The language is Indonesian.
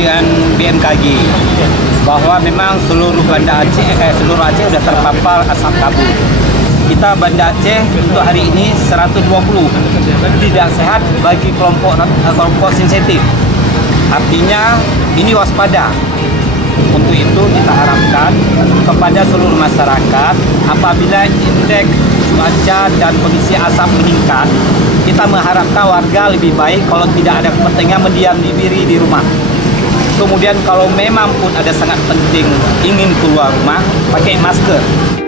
dengan BMKG bahwa memang seluruh seluruh Aceh sudah terpapar asap kabut. Kita Banda Aceh untuk hari ini 120 tidak sehat bagi kelompok sensitif. Artinya ini waspada. Untuk itu kita harapkan kepada seluruh masyarakat apabila indeks cuaca dan kondisi asap meningkat, kita mengharapkan warga lebih baik kalau tidak ada kepentingan mendiam diri di rumah. Kemudian kalau memang pun ada sangat penting ingin keluar rumah, pakai masker.